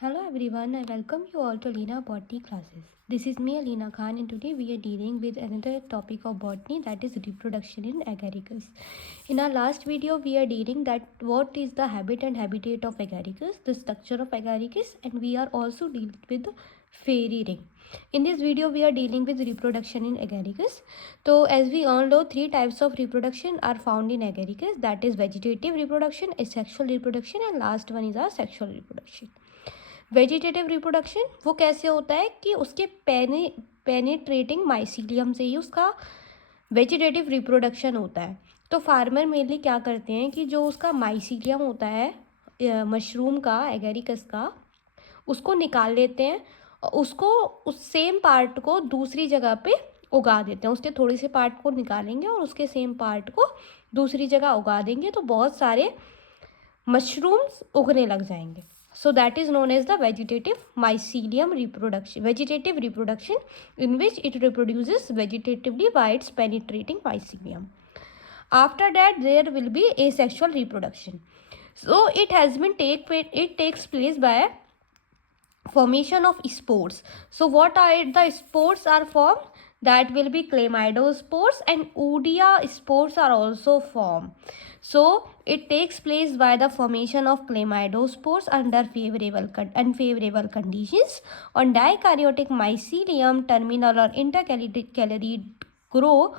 Hello everyone, I welcome you all to Alina Botany classes. This is me Alina Khan and today we are dealing with another topic of botany, that is reproduction in agaricus. In our last video we are dealing that what is the habit and habitat of agaricus, the structure of agaricus, and we are also dealing with the fairy ring. In this video we are dealing with reproduction in agaricus. So as we all know, three types of reproduction are found in agaricus, that is vegetative reproduction, asexual reproduction, and last one is our sexual reproduction. Vegetative reproduction वो कैसे होता है कि उसके penetrating mycelium से ही उसका vegetative reproduction होता है. तो फार्मर मेनली क्या करते हैं कि जो उसका माइसीलियम होता है मशरूम का, एगेरिकस का, उसको निकाल लेते हैं और उसको उस सेम पार्ट को दूसरी जगह पे उगा देते हैं. उसके थोड़े से पार्ट को निकालेंगे और उसके सेम पार्ट को दूसरी जगह उगा देंगे तो बहुत सारे मशरूम्स उगने लग जाएंगे. So that is known as the vegetative mycelium reproduction, vegetative reproduction, in which it reproduces vegetatively by its penetrating mycelium. After that there will be asexual reproduction. So it takes place by formation of spores. So what are the spores are formed? That will be chlamydospores and Euodia spores are also formed. So it takes place by the formation of chlamydospores under unfavorable conditions on dikaryotic mycelium terminal or intercalary grow.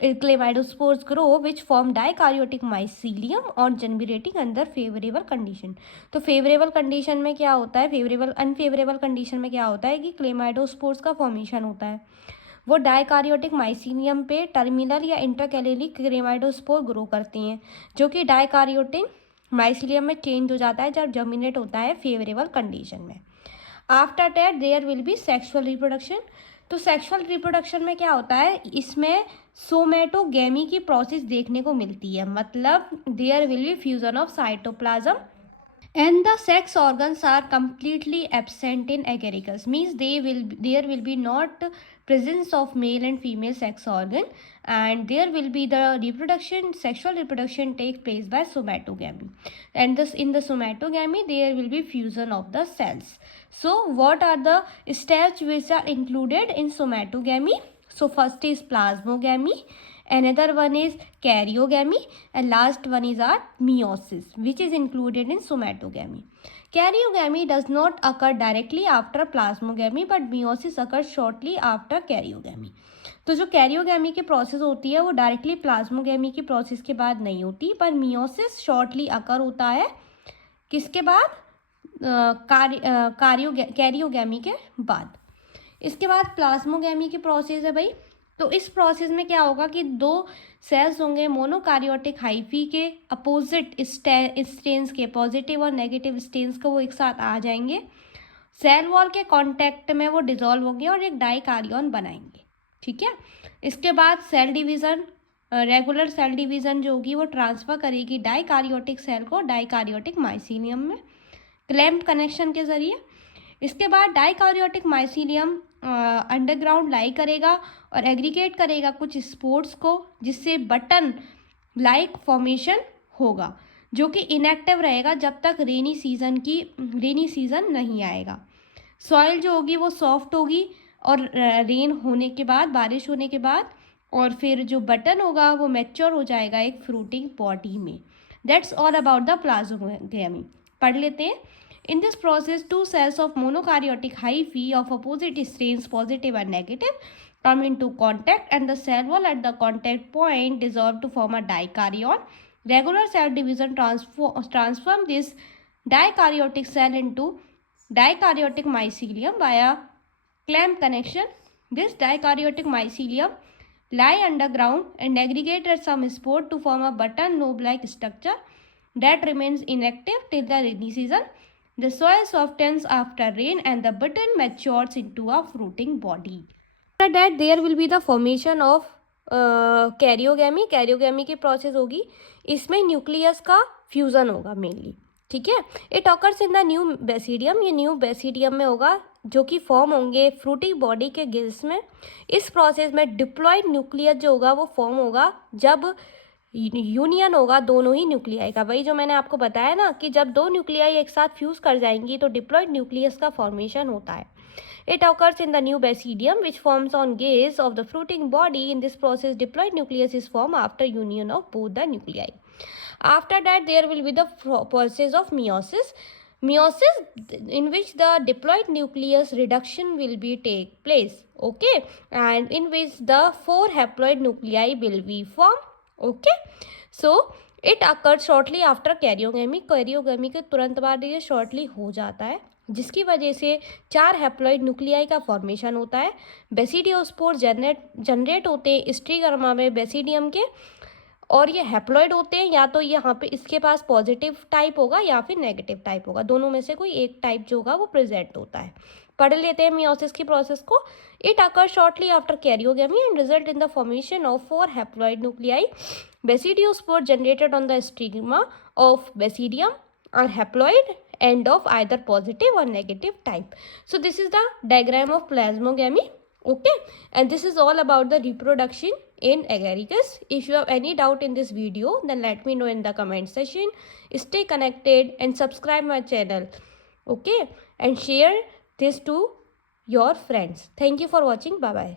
Chlamydospores grow which form dikaryotic mycelium on generating under favorable condition. तो favourable condition में क्या होता है, unfavourable condition में क्या होता है कि क्लेमाइडोस्पोर्स का फॉर्मेशन होता है. वो डायकारियोटिक माइसीलियम पे टर्मिनल या इंटरकैलेरी क्लेमाइडोस्पोर ग्रो करते हैं जो कि डायकारियोटिक माइसीलियम में चेंज हो जाता है जब जर्मिनेट होता है फेवरेबल कंडीशन में. After that there will be sexual reproduction. तो सेक्सुअल रिप्रोडक्शन में क्या होता है, इसमें सोमेटोगेमी की प्रोसेस देखने को मिलती है. मतलब there will be fusion of cytoplasm and the sex organs are completely absent in agaricus, means there will be not presence of male and female sex organ, and there will be the sexual reproduction takes place by somatogamy, and this in the somatogamy there will be fusion of the cells. So what are the steps which are included in somatogamy? So first is plasmogamy, another one is karyogamy, and last one is our meiosis, which is included in somatogamy. Karyogamy does not occur directly after plasmogamy, but meiosis occurs shortly after karyogamy. तो जो karyogamy की process होती है वो directly plasmogamy की process के बाद नहीं होती, पर मियोसिस शॉर्टली अकर होता है किसके बाद, कैरियोगैमी के बाद. इसके बाद प्लाज्मोगैमी की प्रोसेस है भाई. तो इस प्रोसेस में क्या होगा कि दो सेल्स होंगे मोनोकारियोटिक हाइफी के अपोजिट स्टेन्स के, पॉजिटिव और नेगेटिव स्टेन्स को वो एक साथ आ जाएंगे, सेल वॉल के कांटेक्ट में वो डिसॉल्व होंगे और एक डाइकारियन बनाएंगे. ठीक है. इसके बाद cell division, regular cell division जो होगी वो ट्रांसफ़र करेगी डाइकारियोटिक सेल को डाइकारियोटिक माइसीलियम में क्लैम्प कनेक्शन के ज़रिए. इसके बाद डाइकारियोटिक माइसीलियम अंडरग्राउंड लाई करेगा और एग्रीगेट करेगा कुछ स्पोर्स को, जिससे बटन लाइक फॉर्मेशन होगा जो कि इनएक्टिव रहेगा जब तक रेनी सीज़न नहीं आएगा. सॉइल जो होगी वो सॉफ्ट होगी और रेन होने के बाद, बारिश होने के बाद, और फिर जो बटन होगा वो मैच्योर हो जाएगा एक फ्रूटिंग बॉडी में. That's all about the plasmogamy. पढ़ लेते हैं. In this process, two cells of monokaryotic hyphae of opposite strains, positive and negative, come into contact and the cell wall at the contact point dissolve to form a dikaryon. Regular cell division transform this dikaryotic cell into dikaryotic mycelium via clamp connection. This dikaryotic mycelium lie underground and aggregate at some spot to form a button knob-like structure that remains inactive till the rainy season. The soil softens after rain and the button matures into a fruiting body. After that there will be the formation of karyogamy. Karyogamy की process होगी, इसमें nucleus का fusion होगा mainly. ठीक है. It occurs in the new basidium. ये new basidium में होगा जो कि फॉर्म होंगे फ्रूटी बॉडी के गिल्स में. इस प्रोसेस में डिप्लॉयड न्यूक्लियस जो होगा वो फॉर्म होगा जब यूनियन होगा दोनों ही न्यूक्लियाई का। वही जो मैंने आपको बताया ना कि जब दो न्यूक्लियाई एक साथ फ्यूज कर जाएंगी तो डिप्लॉइड न्यूक्लियस का फॉर्मेशन होता है। It occurs in the new basidium which forms on gaze of the fruiting body. In this process, diploid nucleus is formed after union of both the nuclei. After that, there will be the process of meiosis. Meiosis in which the diploid nucleus reduction will be take place. Okay, and in which the 4 haploid nuclei will be formed. Okay, so it occurs shortly after karyogamy. Karyogamy के तुरंत बाद ये shortly हो जाता है, जिसकी वजह से 4 हैप्लॉइड न्यूक्लियाई का फॉर्मेशन होता है। बेसिडियोस्पोर जनरेट होते हैं स्ट्रीगर्मा में बेसिडियम के, और ये हैप्लॉइड होते हैं, या तो यहाँ पे इसके पास पॉजिटिव टाइप होगा या फिर नेगेटिव टाइप होगा, दोनों में से कोई एक टाइप जो होगा वो प्रेजेंट होता है। पढ़ लेते हैं मियोसिस की प्रोसेस को। It occur shortly after karyogamy and result in the formation of 4 haploid nuclei. Basidiospore generated on the stigma of basidium are haploid and of either positive or negative type. So this is the diagram of plasmogamy. Okay, and this is all about the reproduction in agaricus. If you have any doubt in this video, then let me know in the comment section. Stay connected and subscribe my channel. Okay, and share this to your friends. Thank you for watching. Bye bye.